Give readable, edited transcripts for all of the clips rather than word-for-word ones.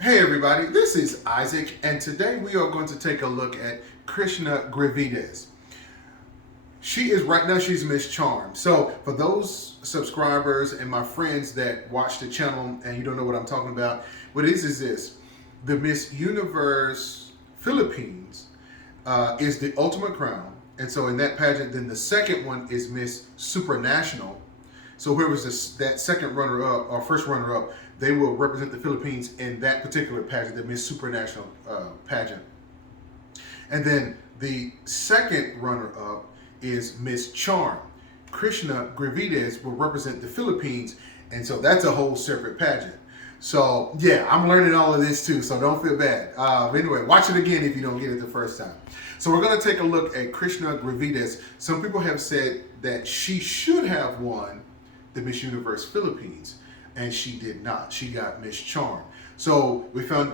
Hey everybody, this is Isaac, and today we are going to take a look at Krishnah Gravidez. She is right now, she's Miss Charm. So for those subscribers and my friends that watch the channel and you don't know what I'm talking about, what it is this. The Miss Universe Philippines is the ultimate crown. And so in that pageant, then the second one is Miss Supranational. So whoever's that second runner-up or first runner-up, they will represent the Philippines in that particular pageant, the Miss Supranational pageant. And then the second runner-up is Miss Charm. Krishnah Gravidez will represent the Philippines, and so that's a whole separate pageant. So yeah, I'm learning all of this too, so don't feel bad. Anyway, watch it again if you don't get it the first time. So we're going to take a look at Krishnah Gravidez. Some people have said that she should have won the Miss Universe Philippines, and she did not. She got Miss Charm. So we found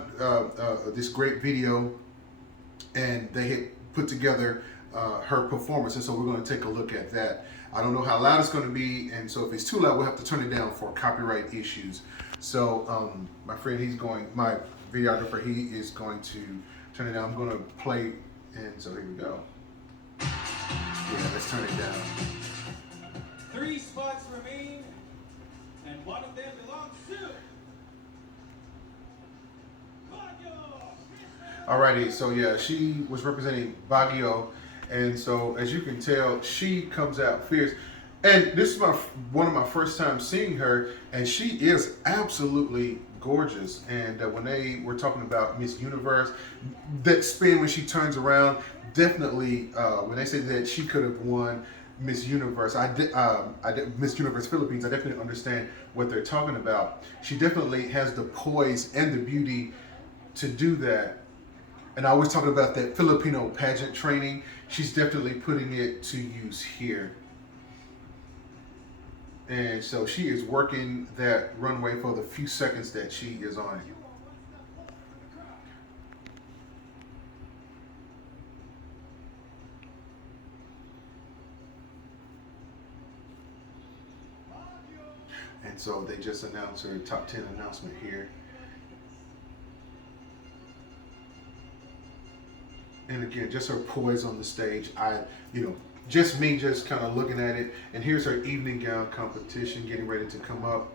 this great video, and they had put together her performance, and so we're going to take a look at that. I don't know how loud it's going to be, and so if it's too loud, we'll have to turn it down for copyright issues. So my friend, my videographer, he is going to turn it down. I'm going to play, and so here we go. Yeah, let's turn it down. 3 spots remain, and one of them belongs to Baguio. Alrighty, so yeah, she was representing Baguio, and so as you can tell, she comes out fierce. And this is one of my first times seeing her, and she is absolutely gorgeous. And when they were talking about Miss Universe, that spin when she turns around, definitely when they say that she could have won Miss Universe, Miss Universe Philippines, I definitely understand what they're talking about. She definitely has the poise and the beauty to do that. And I was talking about that Filipino pageant training. She's definitely putting it to use here. And so she is working that runway for the few seconds that she is on it. And so they just announced her top 10 announcement here. And again, just her poise on the stage. Just me just kind of looking at it. And here's her evening gown competition getting ready to come up.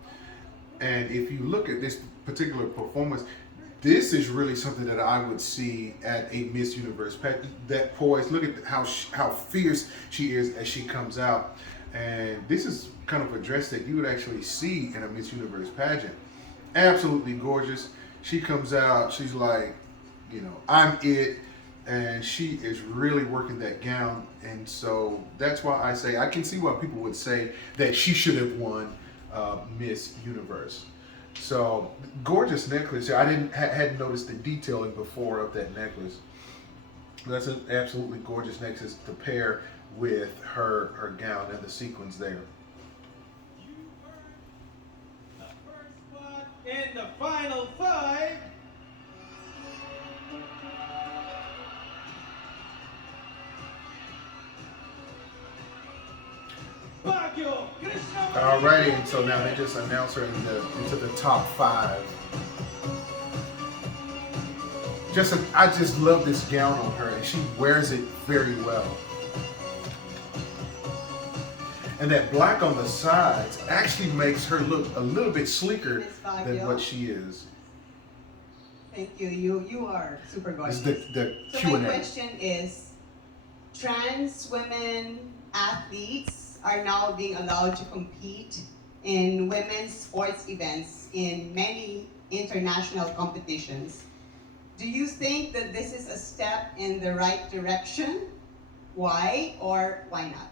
And if you look at this particular performance, this is really something that I would see at a Miss Universe. That poise, look at how fierce she is as she comes out. And this is kind of a dress that you would actually see in a Miss Universe pageant. Absolutely gorgeous. She comes out, she's like, I'm it. And she is really working that gown. And so that's why I say, I can see why people would say that she should have won Miss Universe. So gorgeous necklace. I hadn't noticed the detailing before of that necklace. That's an absolutely gorgeous necklace to pair with her gown and the sequins there. You earned the first spot in the final 5. Baguio, Krishnah. Alrighty, and so now they just announced her into the top 5. I just love this gown on her, and she wears it very well. And that black on the sides actually makes her look a little bit sleeker than what she is. Thank you. You are super gorgeous. This is the so Q&A. my question is, trans women athletes are now being allowed to compete in women's sports events in many international competitions. Do you think that this is a step in the right direction? Why or why not?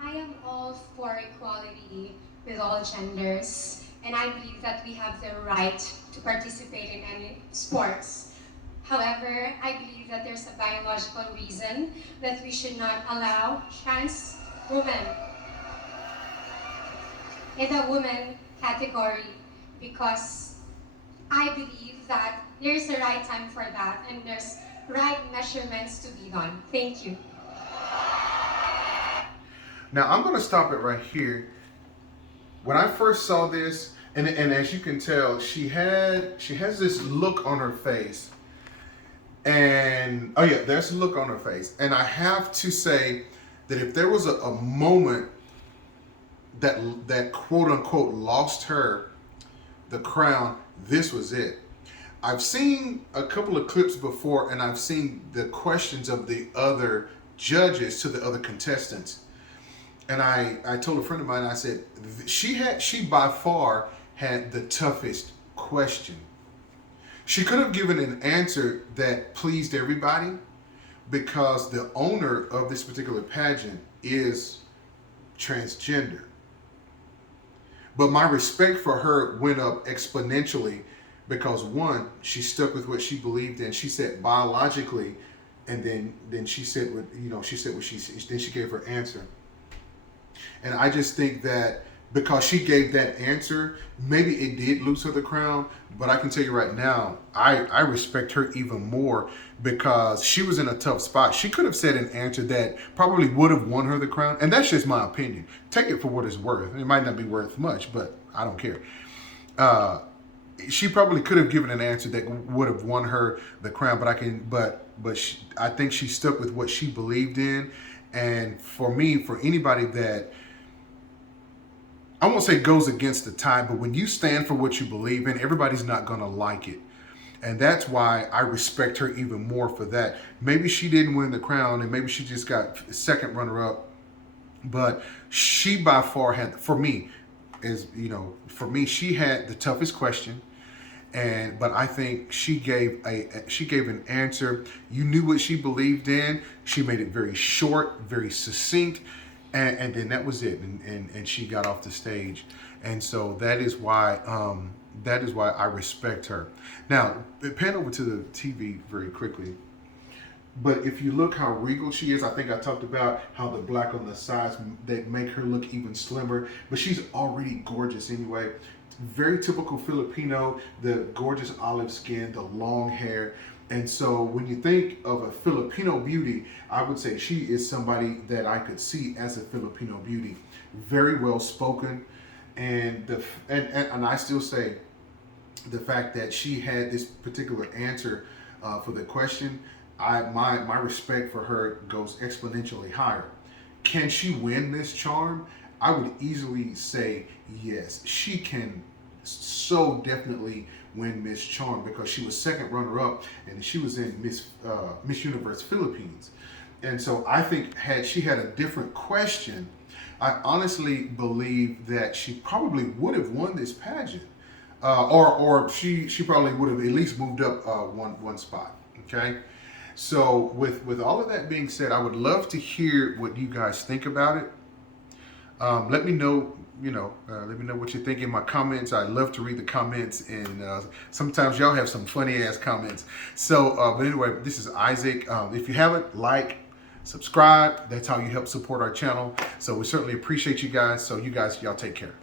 I am all for equality with all genders, and I believe that we have the right to participate in any sports. However, I believe that there's a biological reason that we should not allow trans women in the women category, because I believe that there's a right time for that and there's right measurements to be done. Thank you. Now I'm going to stop it right here. When I first saw this, And as you can tell, she has this look on her face, and oh yeah, there's a look on her face. And I have to say that if there was a moment that quote unquote lost her the crown, this was it. I've seen a couple of clips before, and I've seen the questions of the other judges to the other contestants. And I told a friend of mine, I said, she by far had the toughest question. She could have given an answer that pleased everybody because the owner of this particular pageant is transgender. But my respect for her went up exponentially because one, she stuck with what she believed in. She said biologically, and then she said what she said what then she gave her answer. And I just think that because she gave that answer, maybe it did lose her the crown. But I can tell you right now, I respect her even more because she was in a tough spot. She could have said an answer that probably would have won her the crown. And that's just my opinion. Take it for what it's worth. It might not be worth much, but I don't care. She probably could have given an answer that would have won her the crown. But I think she stuck with what she believed in. And for me, for anybody that, I won't say goes against the tide, but when you stand for what you believe in, everybody's not going to like it. And that's why I respect her even more for that. Maybe she didn't win the crown and maybe she just got second runner up. But she by far had, for me, she had the toughest question. But I think she gave an answer. You knew what she believed in. She made it very short, very succinct. And then that was it, and she got off the stage, and so that is why I respect her. Now, pan over to the TV very quickly. But if you look how regal she is, I think I talked about how the black on the sides, they make her look even slimmer. But she's already gorgeous anyway. Very typical Filipino, the gorgeous olive skin, the long hair. And so when you think of a Filipino beauty, I would say she is somebody that I could see as a Filipino beauty. Very well spoken. And I still say the fact that she had this particular answer for the question, my respect for her goes exponentially higher. Can she win Miss Charm? I would easily say yes. She can so definitely win Miss Charm because she was second runner-up and she was in Miss Universe Philippines. And so I think had she had a different question, I honestly believe that she probably would have won this pageant. Or she probably would have at least moved up one spot. Okay. So with all of that being said, I would love to hear what you guys think about it. Let me know, let me know what you think in my comments. I love to read the comments, and sometimes y'all have some funny ass comments. So, but anyway, this is Isaac. If you haven't, like, subscribe. That's how you help support our channel. So we certainly appreciate you guys. So y'all take care.